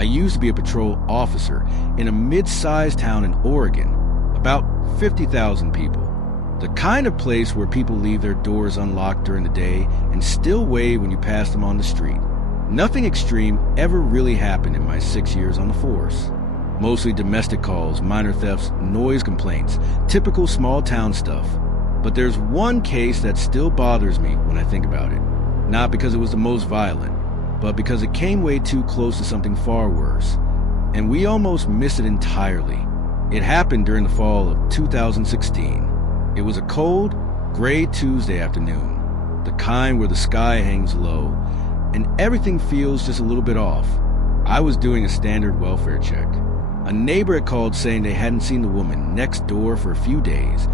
I used to be a patrol officer in a mid-sized town in Oregon, about 50,000 people. The kind of place where people leave their doors unlocked during the day and still wave when you pass them on the street. Nothing extreme ever really happened in my 6 years on the force. Mostly domestic calls, minor thefts, noise complaints, typical small town stuff. But there's one case that still bothers me when I think about it. Not because it was the most violent, but because it came way too close to something far worse. And we almost missed it entirely. It happened during the fall of 2016. It was a cold, gray Tuesday afternoon, the kind where the sky hangs low, and everything feels just a little bit off. I was doing a standard welfare check. A neighbor had called saying they hadn't seen the woman next door for a few days,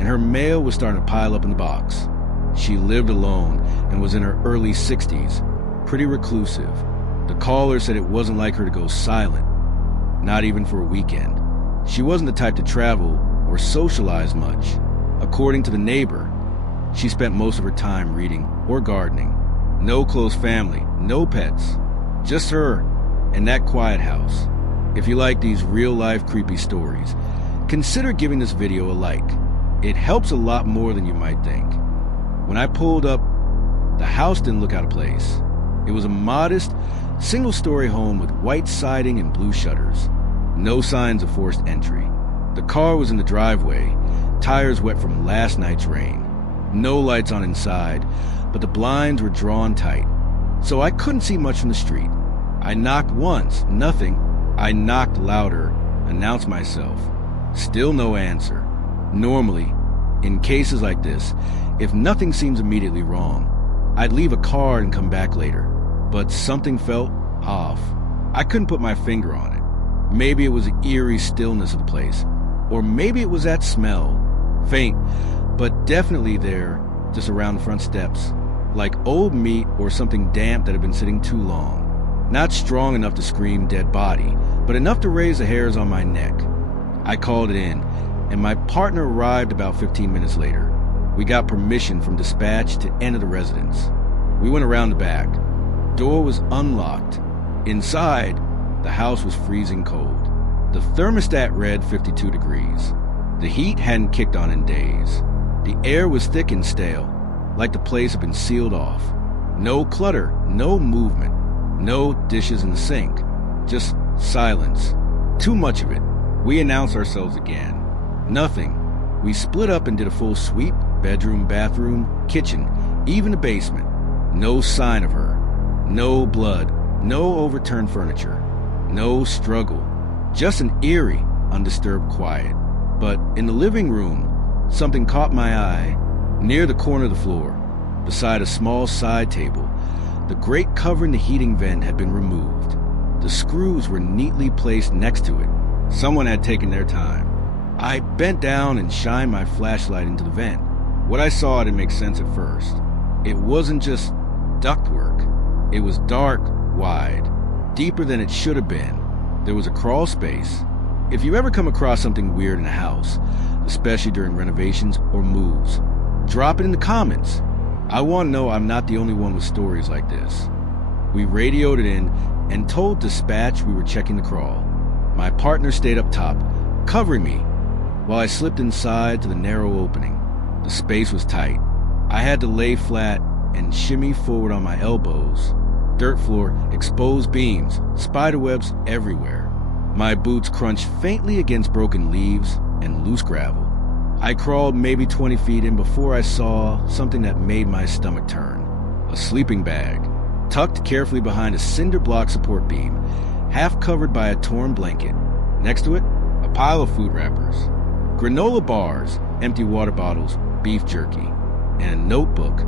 and her mail was starting to pile up in the box. She lived alone and was in her early 60s, pretty reclusive. The caller said it wasn't like her to go silent, not even for a weekend. She wasn't the type to travel or socialize much. According to the neighbor, she spent most of her time reading or gardening. No close family, no pets, just her and that quiet house. If you like these real-life creepy stories, consider giving this video a like. It helps a lot more than you might think. When I pulled up, the house didn't look out of place. It was a modest, single-story home with white siding and blue shutters. No signs of forced entry. The car was in the driveway, tires wet from last night's rain. No lights on inside, but the blinds were drawn tight, so I couldn't see much from the street. I knocked once, nothing. I knocked louder, announced myself. Still no answer. Normally, in cases like this, if nothing seems immediately wrong, I'd leave a card and come back later. But something felt off. I couldn't put my finger on it. Maybe it was the eerie stillness of the place, or maybe it was that smell. Faint, but definitely there, just around the front steps. Like old meat or something damp that had been sitting too long. Not strong enough to scream dead body, but enough to raise the hairs on my neck. I called it in, and my partner arrived about 15 minutes later. We got permission from dispatch to enter the residence. We went around the back. Door was unlocked. Inside, the house was freezing cold. The thermostat read 52 degrees. The heat hadn't kicked on in days. The air was thick and stale, like the place had been sealed off. No clutter, no movement, no dishes in the sink. Just silence. Too much of it. We announced ourselves again. Nothing. We split up and did a full sweep, bedroom, bathroom, kitchen, even the basement. No sign of her. No blood. No overturned furniture. No struggle. Just an eerie, undisturbed quiet. But in the living room, something caught my eye. Near the corner of the floor, beside a small side table, the grate covering the heating vent had been removed. The screws were neatly placed next to it. Someone had taken their time. I bent down and shined my flashlight into the vent. What I saw didn't make sense at first. It wasn't just ductwork. It was dark, wide, deeper than it should have been. There was a crawl space. If you ever come across something weird in a house, especially during renovations or moves, drop it in the comments. I want to know I'm not the only one with stories like this. We radioed it in and told dispatch we were checking the crawl. My partner stayed up top, covering me, while I slipped inside to the narrow opening. The space was tight. I had to lay flat and shimmy forward on my elbows. Dirt floor, exposed beams, spiderwebs everywhere. My boots crunched faintly against broken leaves and loose gravel. I crawled maybe 20 feet in before I saw something that made my stomach turn. A sleeping bag, tucked carefully behind a cinder block support beam, half covered by a torn blanket. Next to it, a pile of food wrappers, granola bars, empty water bottles, beef jerky, and a notebook.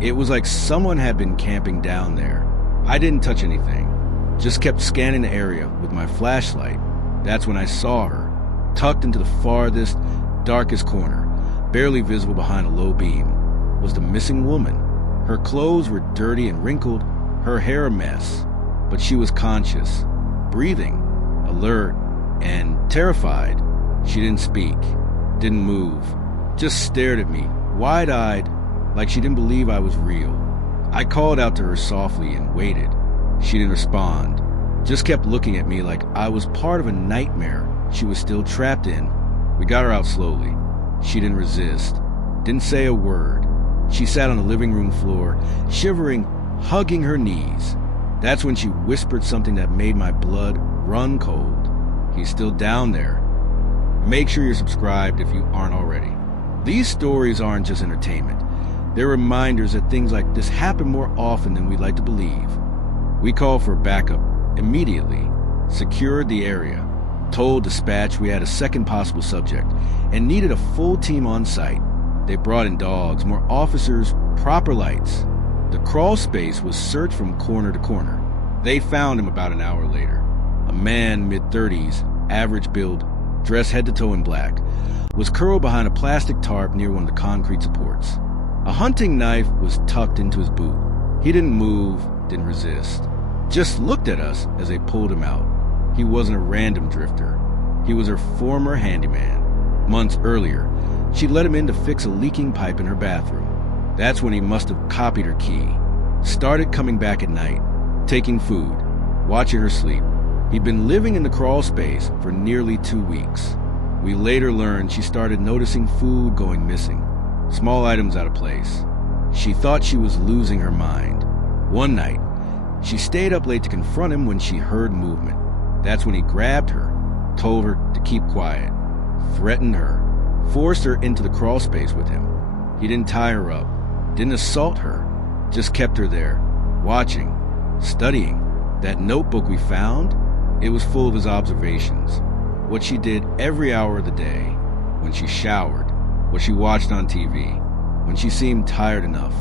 It was like someone had been camping down there. I didn't touch anything, just kept scanning the area with my flashlight. That's when I saw her, tucked into the farthest, darkest corner, barely visible behind a low beam, was the missing woman. Her clothes were dirty and wrinkled, her hair a mess, but she was conscious, breathing, alert, and terrified. She didn't speak, didn't move, just stared at me, wide-eyed, like she didn't believe I was real. I called out to her softly and waited. She didn't respond. Just kept looking at me like I was part of a nightmare she was still trapped in. We got her out slowly. She didn't resist, didn't say a word. She sat on the living room floor, shivering, hugging her knees. That's when she whispered something that made my blood run cold. "He's still down there." Make sure you're subscribed if you aren't already. These stories aren't just entertainment. They're reminders that things like this happen more often than we'd like to believe. We called for backup immediately, secured the area, told dispatch we had a second possible subject, and needed a full team on site. They brought in dogs, more officers, proper lights. The crawl space was searched from corner to corner. They found him about an hour later. A man, mid-30s, average build, dressed head to toe in black, was curled behind a plastic tarp near one of the concrete supports. A hunting knife was tucked into his boot. He didn't move, didn't resist. Just looked at us as they pulled him out. He wasn't a random drifter. He was her former handyman. Months earlier, she'd let him in to fix a leaking pipe in her bathroom. That's when he must have copied her key. Started coming back at night, taking food, watching her sleep. He'd been living in the crawl space for nearly 2 weeks. We later learned she started noticing food going missing, small items out of place. She thought she was losing her mind. One night, she stayed up late to confront him when she heard movement. That's when he grabbed her, told her to keep quiet, threatened her, forced her into the crawl space with him. He didn't tie her up, didn't assault her, just kept her there, watching, studying. That notebook we found, it was full of his observations. What she did every hour of the day, when she showered, what she watched on TV, when she seemed tired enough.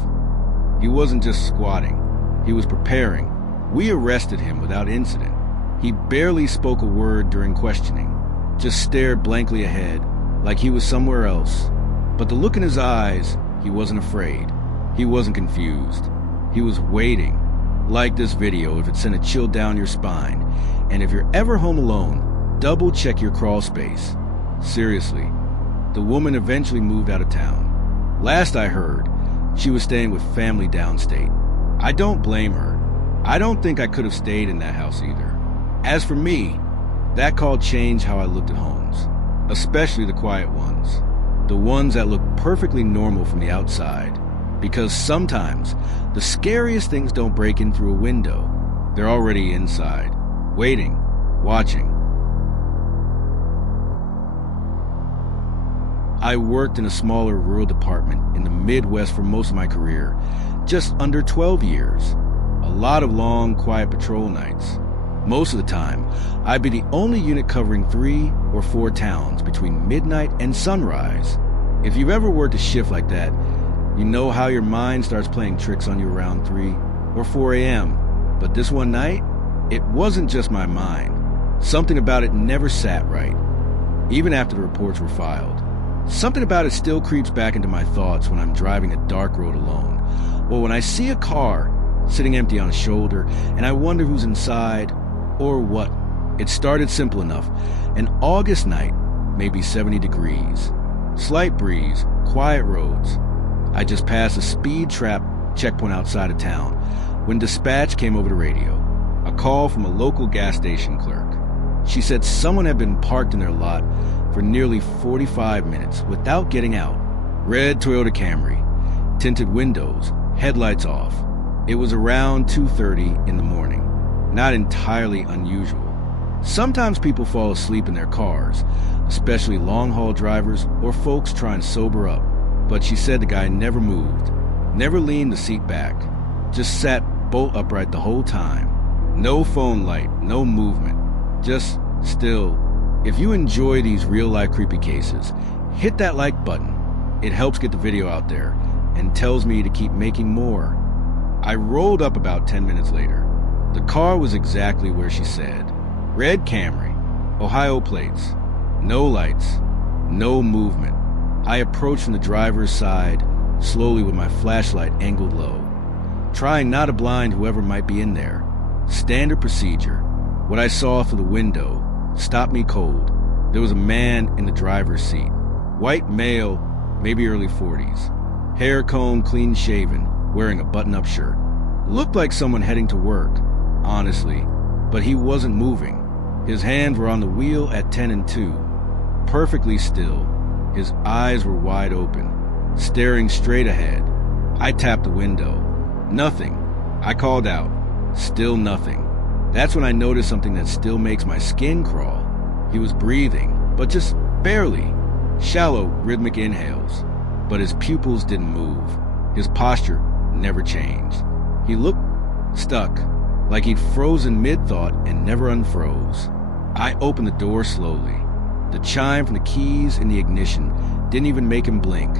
He wasn't just squatting, he was preparing. We arrested him without incident. He barely spoke a word during questioning, just stared blankly ahead, like he was somewhere else. But the look in his eyes, he wasn't afraid. He wasn't confused. He was waiting. Like this video if it sent a chill down your spine. And if you're ever home alone, double check your crawl space. Seriously, the woman eventually moved out of town. Last I heard, she was staying with family downstate. I don't blame her. I don't think I could have stayed in that house either. As for me, that call changed how I looked at homes, especially the quiet ones, the ones that look perfectly normal from the outside. Because sometimes the scariest things don't break in through a window. They're already inside, waiting, watching. I worked in a smaller rural department in the Midwest for most of my career, just under 12 years. A lot of long, quiet patrol nights. Most of the time, I'd be the only unit covering 3 or 4 towns between midnight and sunrise. If you've ever worked a shift like that, you know how your mind starts playing tricks on you around 3 or 4 a.m. But this one night, it wasn't just my mind. Something about it never sat right, even after the reports were filed. Something about it still creeps back into my thoughts when I'm driving a dark road alone, or when I see a car sitting empty on a shoulder, and I wonder who's inside, or what. It started simple enough. An August night, maybe 70 degrees. Slight breeze, quiet roads. I just passed a speed trap checkpoint outside of town when dispatch came over the radio. A call from a local gas station clerk. She said someone had been parked in their lot for nearly 45 minutes without getting out. Red Toyota Camry, tinted windows, headlights off. It was around 2:30 in the morning. Not entirely unusual. Sometimes people fall asleep in their cars, especially long-haul drivers or folks trying to sober up. But she said the guy never moved, never leaned the seat back, just sat bolt upright the whole time. No phone light, no movement, just still. If you enjoy these real-life creepy cases, hit that like button. It helps get the video out there and tells me to keep making more. I rolled up about 10 minutes later. The car was exactly where she said. Red Camry, Ohio plates, no lights, no movement. I approached from the driver's side, slowly with my flashlight angled low, trying not to blind whoever might be in there. Standard procedure. What I saw through the window stopped me cold. There was a man in the driver's seat. White male, maybe early 40s. Hair combed, clean shaven, wearing a button-up shirt. Looked like someone heading to work. Honestly, but he wasn't moving. His hands were on the wheel at 10 and 2, perfectly still. His eyes were wide open, staring straight ahead. I tapped the window. Nothing. I called out. Still nothing. That's when I noticed something that still makes my skin crawl. He was breathing, but just barely. Shallow, rhythmic inhales. But his pupils didn't move. His posture never changed. He looked stuck, like he'd frozen mid-thought and never unfroze. I opened the door slowly. The chime from the keys in the ignition didn't even make him blink.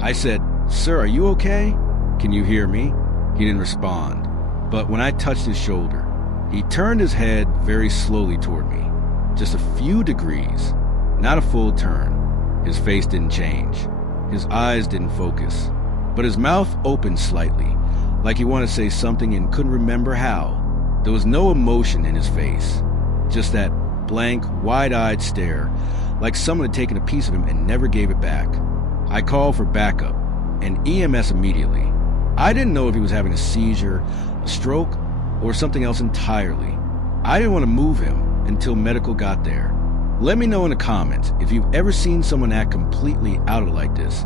I said, "Sir, are you okay? Can you hear me?" He didn't respond. But when I touched his shoulder, he turned his head very slowly toward me. Just a few degrees, not a full turn. His face didn't change. His eyes didn't focus. But his mouth opened slightly, like he wanted to say something and couldn't remember how. There was no emotion in his face, just that blank, wide-eyed stare, like someone had taken a piece of him and never gave it back. I called for backup, and EMS immediately. I didn't know if he was having a seizure, a stroke, or something else entirely. I didn't want to move him until medical got there. Let me know in the comments if you've ever seen someone act completely out of it like this.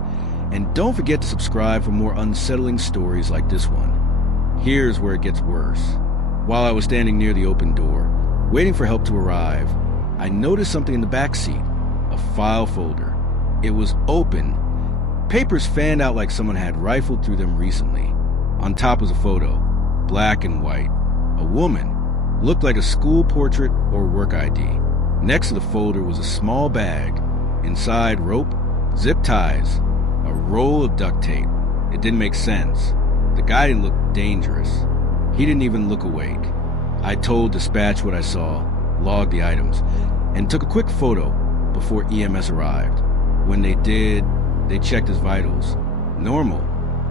And don't forget to subscribe for more unsettling stories like this one. Here's where it gets worse. While I was standing near the open door, waiting for help to arrive, I noticed something in the back seat, a file folder. It was open. Papers fanned out like someone had rifled through them recently. On top was a photo, black and white. A woman, looked like a school portrait or work ID. Next to the folder was a small bag. Inside, rope, zip ties, a roll of duct tape. It didn't make sense. The guy didn't look dangerous. He didn't even look awake. I told dispatch what I saw, logged the items, and took a quick photo before EMS arrived. When they did, they checked his vitals. Normal,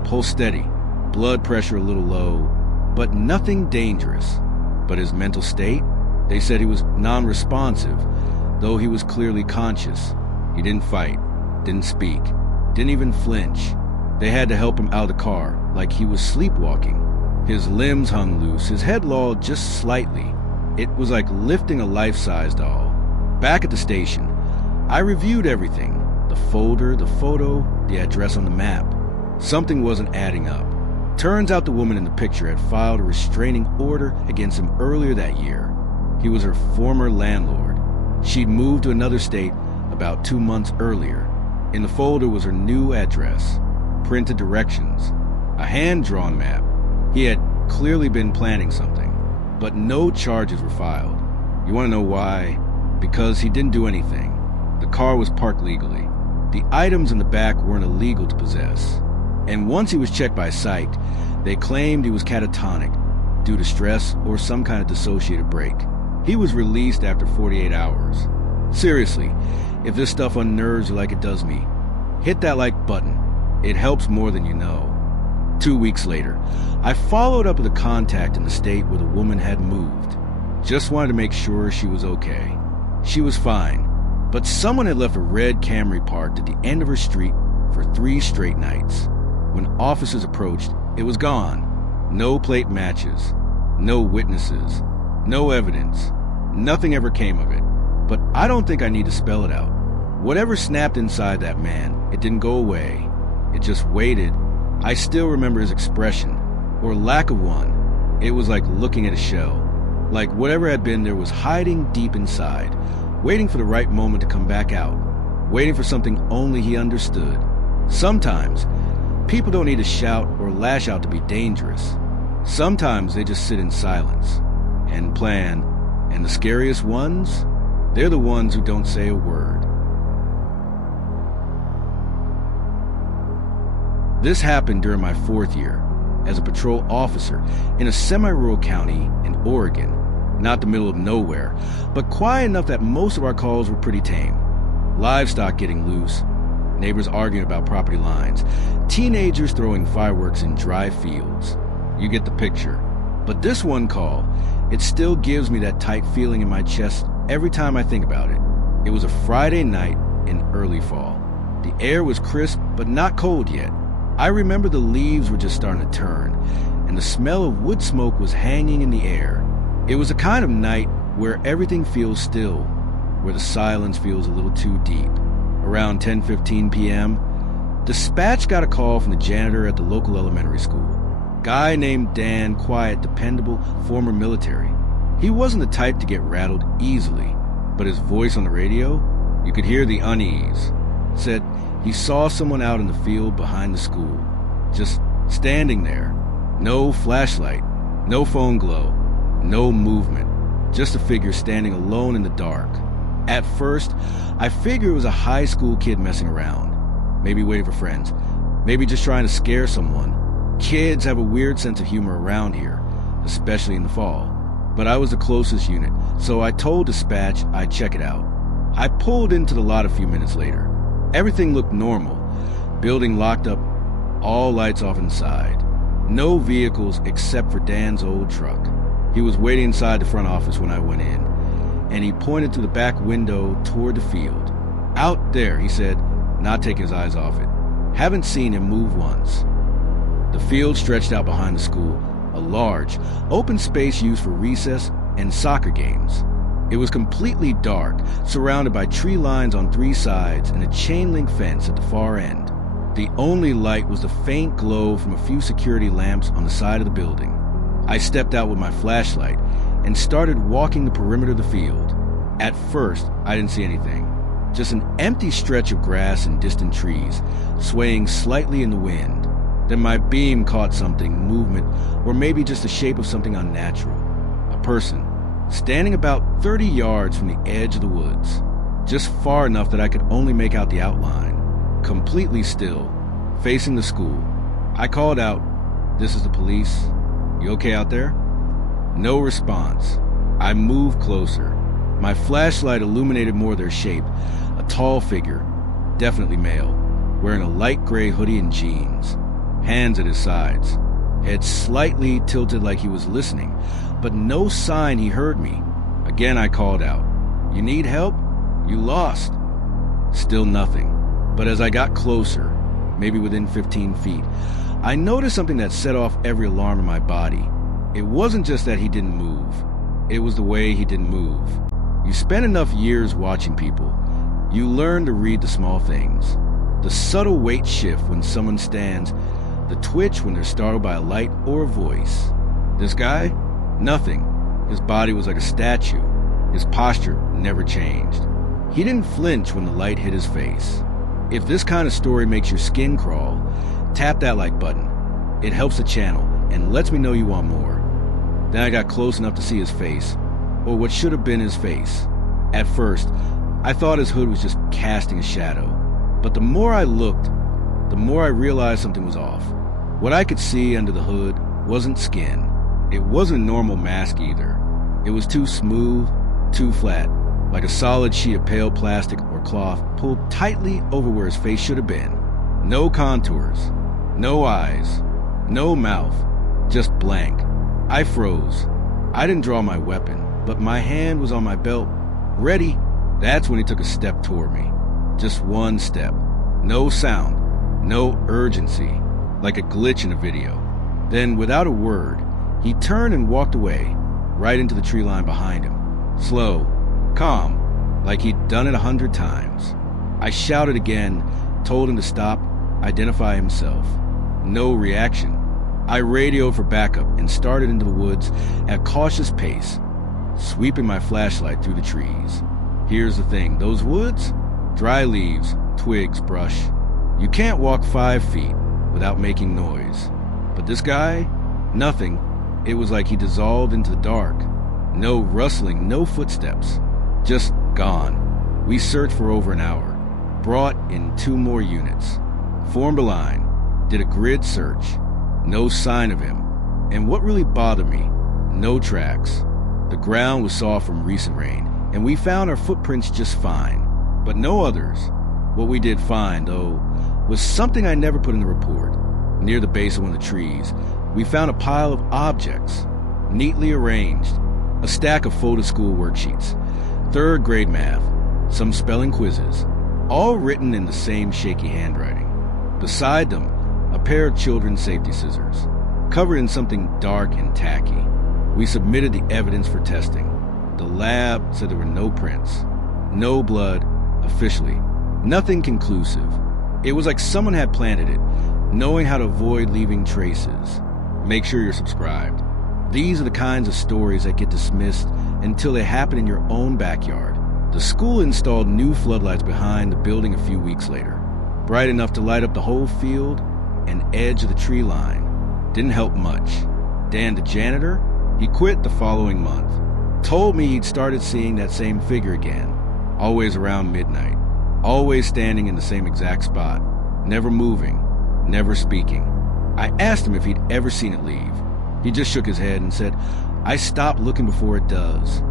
pulse steady, blood pressure a little low, but nothing dangerous. But his mental state? They said he was non-responsive, though he was clearly conscious. He didn't fight, didn't speak, didn't even flinch. They had to help him out of the car, like he was sleepwalking. His limbs hung loose, his head lolled just slightly. It was like lifting a life-size doll. Back at the station, I reviewed everything. The folder, the photo, the address on the map. Something wasn't adding up. Turns out the woman in the picture had filed a restraining order against him earlier that year. He was her former landlord. She'd moved to another state about 2 months earlier. In the folder was her new address, printed directions, a hand-drawn map. He had clearly been planning something, but no charges were filed. You want to know why? Because he didn't do anything. The car was parked legally. The items in the back weren't illegal to possess. And once he was checked by psych, they claimed he was catatonic due to stress or some kind of dissociative break. He was released after 48 hours. Seriously, if this stuff unnerves you like it does me, hit that like button. It helps more than you know. 2 weeks later, I followed up with a contact in the state where the woman had moved. Just wanted to make sure she was okay. She was fine, but someone had left a red Camry parked at the end of her street for 3 straight nights. When officers approached, it was gone. No plate matches, no witnesses, no evidence. Nothing ever came of it. But I don't think I need to spell it out. Whatever snapped inside that man, it didn't go away. It just waited. I still remember his expression, or lack of one. It was like looking at a shell. Like whatever had been there was hiding deep inside, waiting for the right moment to come back out, waiting for something only he understood. Sometimes, people don't need to shout or lash out to be dangerous. Sometimes they just sit in silence and plan, and the scariest ones, they're the ones who don't say a word. This happened during my 4th year as a patrol officer in a semi-rural county in Oregon. Not the middle of nowhere, but quiet enough that most of our calls were pretty tame. Livestock getting loose, neighbors arguing about property lines, teenagers throwing fireworks in dry fields. You get the picture. But this one call, it still gives me that tight feeling in my chest every time I think about it. It was a Friday night in early fall. The air was crisp, but not cold yet. I remember the leaves were just starting to turn, and the smell of wood smoke was hanging in the air. It was a kind of night where everything feels still, where the silence feels a little too deep. Around 10:15 p.m., dispatch got a call from the janitor at the local elementary school. Guy named Dan, quiet, dependable, former military. He wasn't the type to get rattled easily, but his voice on the radio, you could hear the unease. Said he saw someone out in the field behind the school, just standing there. No flashlight, no phone glow, no movement, just a figure standing alone in the dark. At first, I figured it was a high school kid messing around, maybe waiting for friends, maybe just trying to scare someone. Kids have a weird sense of humor around here, especially in the fall. But I was the closest unit, so I told dispatch I'd check it out. I pulled into the lot a few minutes later. Everything looked normal. Building locked up, all lights off inside. No vehicles except for Dan's old truck. He was waiting inside the front office when I went in, and he pointed through the back window toward the field. Out there, he said, not taking his eyes off it. Haven't seen him move once. The field stretched out behind the school, a large, open space used for recess and soccer games. It was completely dark, surrounded by tree lines on three sides and a chain-link fence at the far end. The only light was the faint glow from a few security lamps on the side of the building. I stepped out with my flashlight and started walking the perimeter of the field. At first, I didn't see anything. Just an empty stretch of grass and distant trees, swaying slightly in the wind. Then my beam caught something, movement, or maybe just the shape of something unnatural. A person, standing about 30 yards from the edge of the woods, just far enough that I could only make out the outline. Completely still, facing the school. I called out, "This is the police. You okay out there?" No response. I moved closer. My flashlight illuminated more of their shape. A tall figure, definitely male, wearing a light gray hoodie and jeans. Hands at his sides. Head slightly tilted like he was listening, but no sign he heard me. Again I called out, "You need help? You lost?" Still nothing. But as I got closer, maybe within 15 feet, I noticed something that set off every alarm in my body. It wasn't just that he didn't move. It was the way he didn't move. You spend enough years watching people, you learn to read the small things. The subtle weight shift when someone stands, the twitch when they're startled by a light or a voice. This guy? Nothing. His body was like a statue. His posture never changed. He didn't flinch when the light hit his face. If this kind of story makes your skin crawl, tap that like button. It helps the channel and lets me know you want more. Then I got close enough to see his face, or what should have been his face. At first, I thought his hood was just casting a shadow. But the more I looked, the more I realized something was off. What I could see under the hood wasn't skin. It wasn't a normal mask either. It was too smooth, too flat, like a solid sheet of pale plastic or cloth pulled tightly over where his face should have been. No contours, no eyes, no mouth, just blank. I froze. I didn't draw my weapon, but my hand was on my belt, ready. That's when he took a step toward me. Just one step. No sound, no urgency, like a glitch in a video. Then, without a word, he turned and walked away, right into the tree line behind him. Slow, calm, like he'd done it 100 times. I shouted again, told him to stop, identify himself. No reaction. I radioed for backup and started into the woods at a cautious pace, sweeping my flashlight through the trees. Here's the thing, those woods? Dry leaves, twigs, brush. You can't walk 5 feet without making noise. But this guy? Nothing. It was like he dissolved into the dark. No rustling, no footsteps. Just gone. We searched for over an hour. Brought in 2 more units. Formed a line. Did a grid search. No sign of him. And what really bothered me, no tracks. The ground was soft from recent rain, and we found our footprints just fine. But no others. What we did find, though, was something I never put in the report. Near the base of one of the trees, we found a pile of objects, neatly arranged. A stack of photo school worksheets, 3rd grade math, some spelling quizzes, all written in the same shaky handwriting. Beside them, a pair of children's safety scissors, covered in something dark and tacky. We submitted the evidence for testing. The lab said there were no prints, no blood, officially. Nothing conclusive. It was like someone had planted it, knowing how to avoid leaving traces. Make sure you're subscribed. These are the kinds of stories that get dismissed until they happen in your own backyard. The school installed new floodlights behind the building a few weeks later, bright enough to light up the whole field and edge of the tree line. Didn't help much. Dan, the janitor, he quit the following month. Told me he'd started seeing that same figure again, always around midnight, always standing in the same exact spot, never moving, never speaking. I asked him if he'd ever seen it leave. He just shook his head and said, "I stopped looking before it does."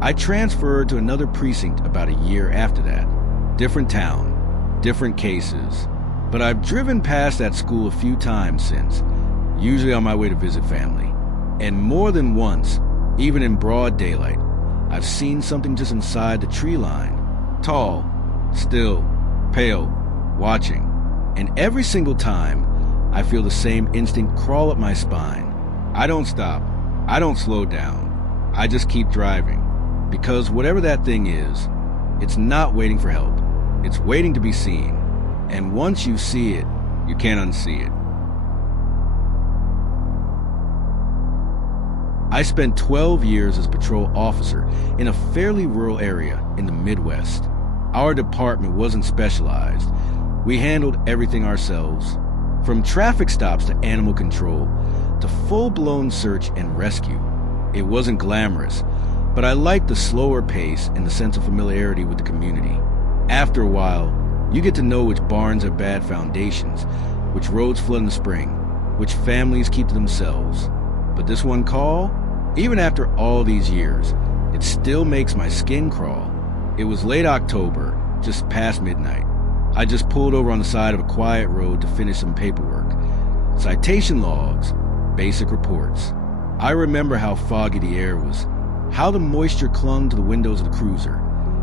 I transferred to another precinct about a year after that. Different town, different cases. But I've driven past that school a few times since, usually on my way to visit family. And more than once, even in broad daylight, I've seen something just inside the tree line. Tall, still, pale, watching. And every single time, I feel the same instinct crawl up my spine. I don't stop. I don't slow down. I just keep driving. Because whatever that thing is, it's not waiting for help. It's waiting to be seen. And once you see it, you can't unsee it. I spent 12 years as a patrol officer in a fairly rural area in the Midwest. Our department wasn't specialized. We handled everything ourselves, from traffic stops to animal control to full-blown search and rescue. It wasn't glamorous, but I liked the slower pace and the sense of familiarity with the community. After a while, you get to know which barns have bad foundations, which roads flood in the spring, which families keep to themselves. But this one call, even after all these years, it still makes my skin crawl. It was late October, just past midnight. I just pulled over on the side of a quiet road to finish some paperwork. Citation logs, basic reports. I remember how foggy the air was, how the moisture clung to the windows of the cruiser,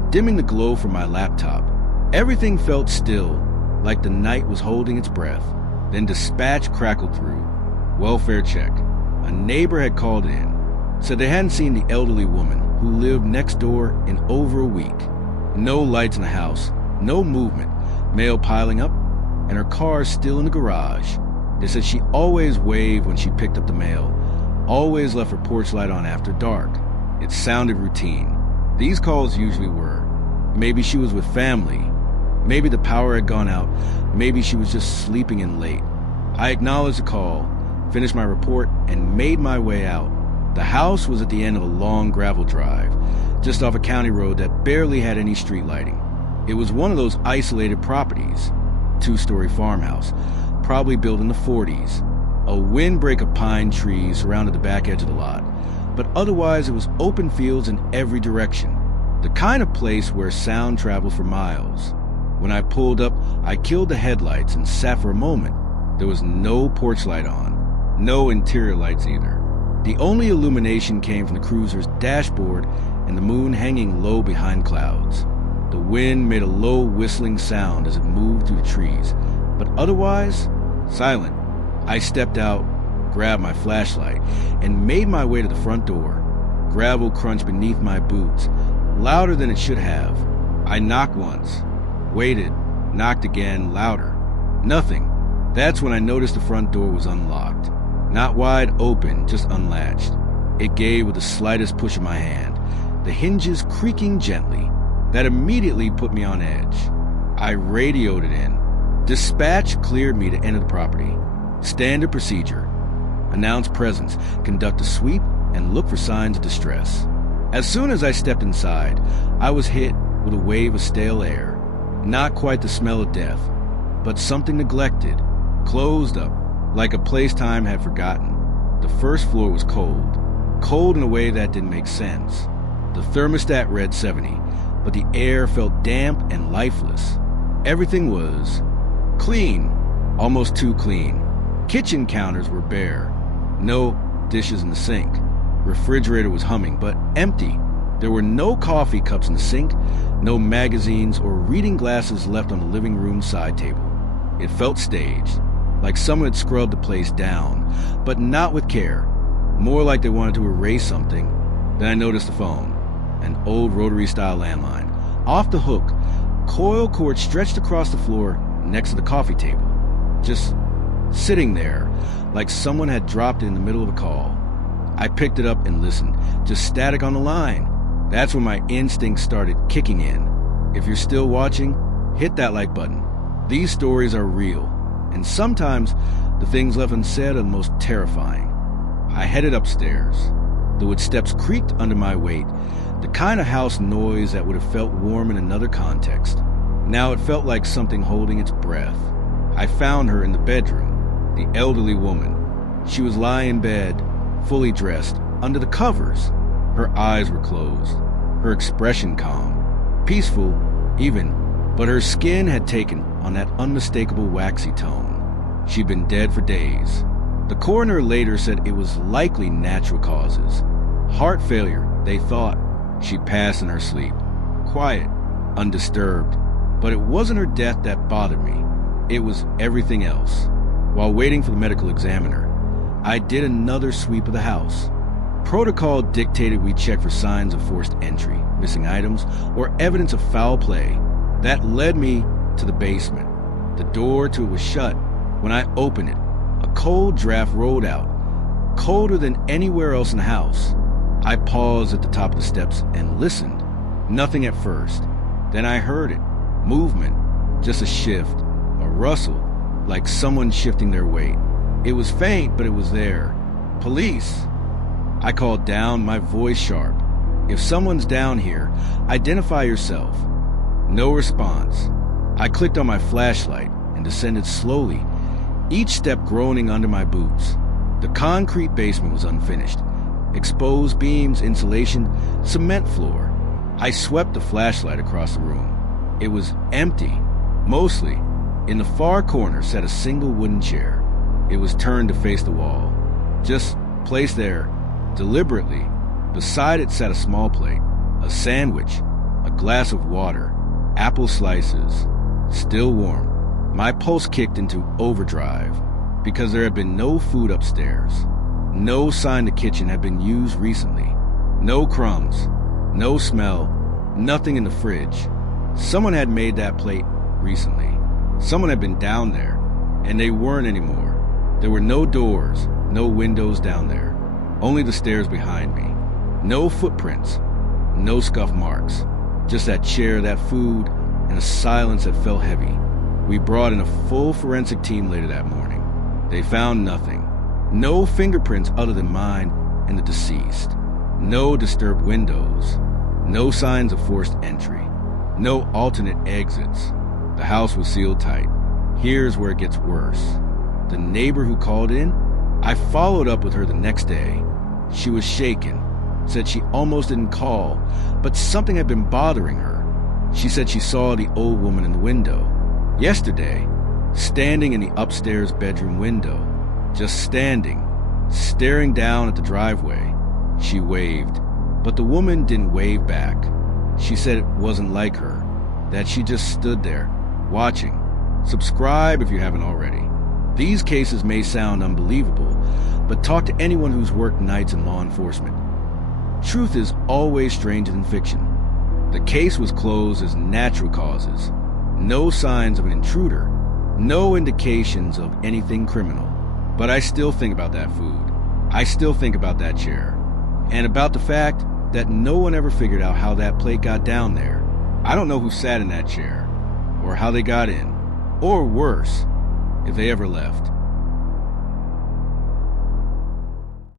dimming the glow from my laptop. Everything felt still, like the night was holding its breath. Then dispatch crackled through. Welfare check. A neighbor had called in, said they hadn't seen the elderly woman who lived next door in over a week. No lights in the house, no movement, mail piling up, and her car still in the garage. They said she always waved when she picked up the mail, always left her porch light on after dark. It sounded routine. These calls usually were. Maybe she was with family. Maybe the power had gone out. Maybe she was just sleeping in late. I acknowledged the call, finished my report, and made my way out. The house was at the end of a long gravel drive, just off a county road that barely had any street lighting. It was one of those isolated properties. 2-story farmhouse, probably built in the 40s. A windbreak of pine trees surrounded the back edge of the lot, but otherwise it was open fields in every direction. The kind of place where sound traveled for miles. When I pulled up, I killed the headlights and sat for a moment. There was no porch light on, no interior lights either. The only illumination came from the cruiser's dashboard and the moon hanging low behind clouds. The wind made a low whistling sound as it moved through the trees, but otherwise, silent. I stepped out, grabbed my flashlight, and made my way to the front door. Gravel crunched beneath my boots, louder than it should have. I knocked once, waited, knocked again, louder. Nothing. That's when I noticed the front door was unlocked. Not wide open, just unlatched. It gave with the slightest push of my hand, the hinges creaking gently. That immediately put me on edge. I radioed it in. Dispatch cleared me to enter the property. Standard procedure. Announce presence, conduct a sweep, and look for signs of distress. As soon as I stepped inside, I was hit with a wave of stale air. Not quite the smell of death, but something neglected, closed up, like a place time had forgotten. The first floor was cold. Cold in a way that didn't make sense. The thermostat read 70, but the air felt damp and lifeless. Everything was clean, almost too clean. Kitchen counters were bare. No dishes in the sink. Refrigerator was humming, but empty. There were no coffee cups in the sink, no magazines or reading glasses left on the living room side table. It felt staged, like someone had scrubbed the place down, but not with care. more like they wanted to erase something. Then I noticed the phone, an old rotary-style landline, off the hook, coil cord stretched across the floor next to the coffee table, just sitting there like someone had dropped it in the middle of a call. I picked it up and listened, just static on the line. That's when my instincts started kicking in. If you're still watching, hit that like button. These stories are real, and sometimes the things left unsaid are the most terrifying. I headed upstairs. The wood steps creaked under my weight, the kind of house noise that would have felt warm in another context. Now it felt like something holding its breath. I found her in the bedroom, the elderly woman. She was lying in bed, fully dressed, under the covers. Her eyes were closed, her expression calm, peaceful even, but her skin had taken on that unmistakable waxy tone. She'd been dead for days. The coroner later said it was likely natural causes. Heart failure, they thought. She passed in her sleep, quiet, undisturbed. But it wasn't her death that bothered me. It was everything else. While waiting for the medical examiner, I did another sweep of the house. Protocol dictated we check for signs of forced entry, missing items, or evidence of foul play. That led me to the basement. The door to it was shut. When I opened it, a cold draft rolled out, colder than anywhere else in the house. I paused at the top of the steps and listened. Nothing at first. Then I heard it. Movement. Just a shift. A rustle. Like someone shifting their weight. It was faint, but it was there. Police. I called down, my voice sharp. If someone's down here, identify yourself. No response. I clicked on my flashlight and descended slowly, each step groaning under my boots. The concrete basement was unfinished. Exposed beams, insulation, cement floor. I swept the flashlight across the room. It was empty, mostly. In the far corner sat a single wooden chair. It was turned to face the wall, just placed there, deliberately. Beside it sat a small plate, a sandwich, a glass of water, apple slices, still warm. My pulse kicked into overdrive because there had been no food upstairs. No sign the kitchen had been used recently. No crumbs, no smell, nothing in the fridge. Someone had made that plate recently. Someone had been down there, and they weren't anymore. There were no doors, no windows down there, only the stairs behind me. No footprints, no scuff marks, just that chair, that food, and a silence that felt heavy. We brought in a full forensic team later that morning. They found nothing. No fingerprints other than mine and the deceased. No disturbed windows. No signs of forced entry. No alternate exits. The house was sealed tight. Here's where it gets worse. The neighbor who called in, I followed up with her the next day. She was shaken. Said she almost didn't call, but something had been bothering her. She said she saw the old woman in the window. Yesterday, standing in the upstairs bedroom window. Just standing, staring down at the driveway. She waved, but the woman didn't wave back. She said it wasn't like her, that she just stood there, watching. Subscribe if you haven't already. These cases may sound unbelievable, but talk to anyone who's worked nights in law enforcement. Truth is always stranger than fiction. The case was closed as natural causes. No signs of an intruder. No indications of anything criminal. But I still think about that food. I still think about that chair. And about the fact that no one ever figured out how that plate got down there. I don't know who sat in that chair, or how they got in, or worse, if they ever left.